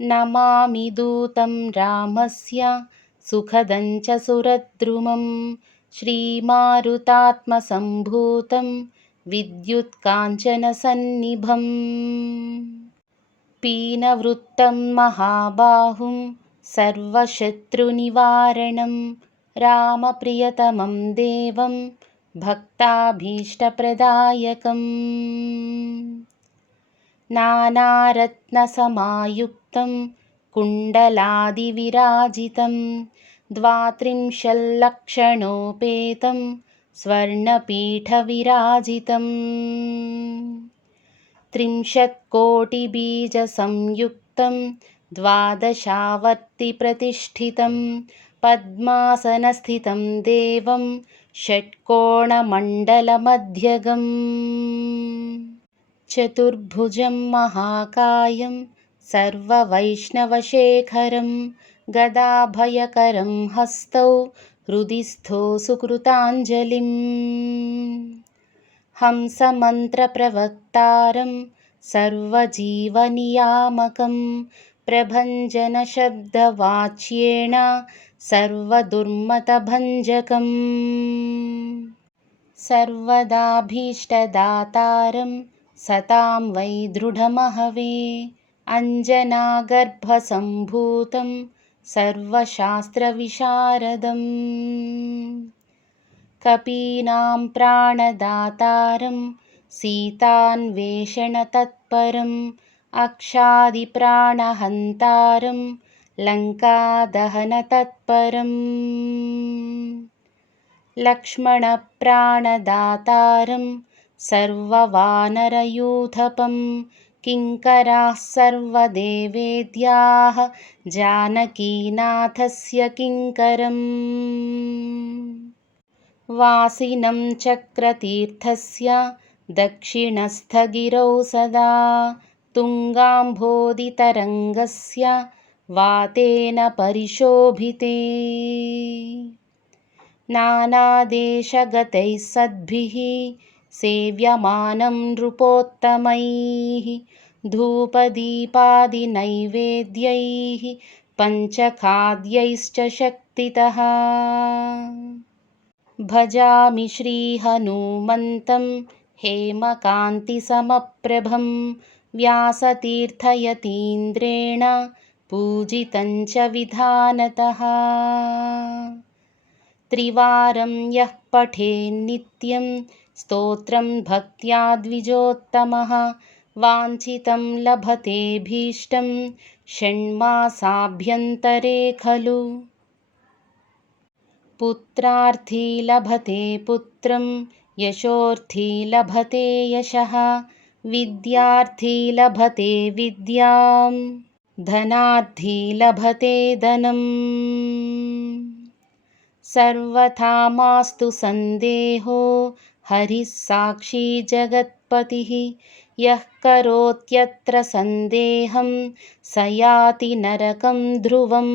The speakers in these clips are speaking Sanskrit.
नमामि दूतं रामस्य सुखदं च सुरद्रुमं श्रीमारुतात्मसम्भूतं विद्युत्काञ्चनसन्निभम् पीनवृत्तं महाबाहुं सर्वशत्रुनिवारणं रामप्रियतमं देवं भक्ताभीष्टप्रदायकम् नानारत्नसमायुक्तं कुण्डलादिविराजितं 32 स्वर्णपीठविराजितम् 30 कोटिबीजसंयुक्तं 12 प्रतिष्ठितं पद्मासनस्थितं देवं षट्कोणमण्डलमध्यगम् चतुर्भुजं महाकायं सर्ववैष्णवशेखरं गदाभयकरं हस्तौ हृदि स्थो सुकृताञ्जलिम् हंसमन्त्रप्रवक्तारं सर्वजीवनियामकं प्रभञ्जनशब्दवाच्येन सर्वदुर्मतभञ्जकम् सर्वदाभीष्टदातारं सतां वै दृढमहवे अञ्जनागर्भसम्भूतं सर्वशास्त्रविशारदम् कपीनां प्राणदातारं सीतान्वेषणतत्परम् अक्षादिप्राणहन्तारं लङ्कादहनतत्परम् लक्ष्मणप्राणदातारं सर्ववानरयूथपं किङ्कराः सर्वदेवेद्याः जानकीनाथस्य किङ्करम् वासिनं चक्रतीर्थस्य दक्षिणस्थगिरौ सदा तुङ्गाम्भोदितरङ्गस्य वातेन परिशोभिते नानादेशगतैः सद्भिः सेव्यमानं नृपोत्तमैः धूपदीपादिनैवेद्यैः पञ्चखाद्यैश्च शक्तितः भजामि श्रीहनूमन्तं हेमकान्तिसमप्रभं व्यासतीर्थयतीन्द्रेण पूजितं च विधानतः त्रिवारं यः पठेन्नित्यं स्तोत्रं भक्त्या द्विजोत्तमः वाञ्छितं लभतेऽभीष्टं षण्मासाभ्यन्तरे खलु पुत्रार्थी लभते पुत्रं यशोर्थी लभते यशः विद्यार्थी लभते विद्यां धनार्थी लभते धनम् सर्वथा मास्तु सन्देहो हरिः साक्षी जगत्पतिः यः करोत्यत्र सन्देहं स याति नरकं ध्रुवम्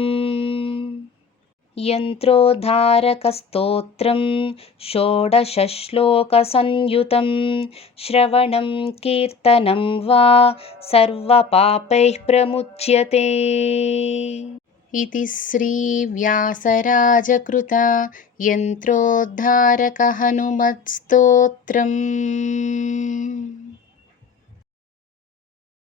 यन्त्रोद्धारकस्तोत्रं 16 श्लोकसंयुतं श्रवणं कीर्तनं वा सर्वपापैः प्रमुच्यते इति श्रीव्यासराजकृत यन्त्रोद्धारकहनुमत्स्तोत्रम्।